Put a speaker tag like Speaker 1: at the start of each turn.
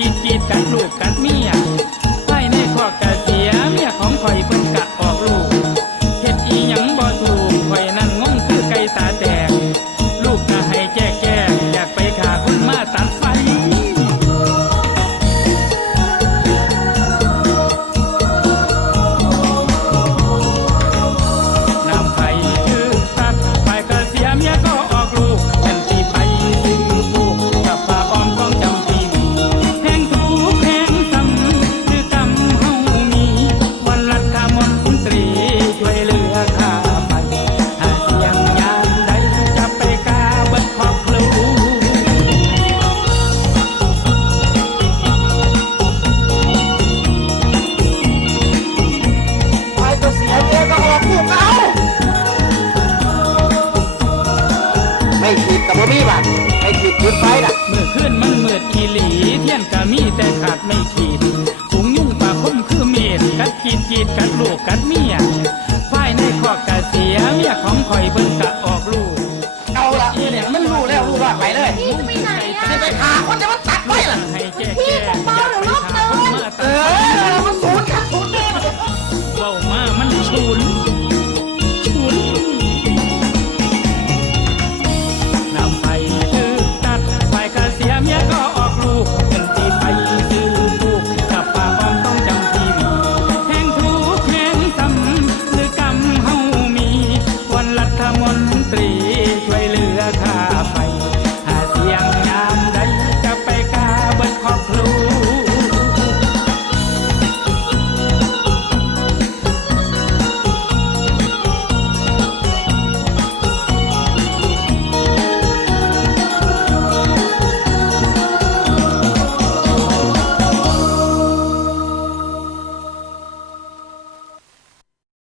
Speaker 1: กินกินกัน
Speaker 2: ไอ้ขีดกับบ่มีบาดไอ้ขีดจุดไฟล่ะ
Speaker 1: เมื่อคืนมันเมืดอีหลีเที่ยงกะมีแต่ขาดไม่ขีดฝูงยุ่งปากคมคือเมดกัดขีดกีดกัดลูกกัดเมียฝ่ายในคอกกะเสียเมียของข่อยเบิ่งกะออกลูก
Speaker 2: เอาละเนี่ยมันรู้แล้วรู้ว่าไปเลย
Speaker 1: ไปไหนอะไปหาค
Speaker 2: นจะมันตัดไว้
Speaker 1: ล่ะพี่ไป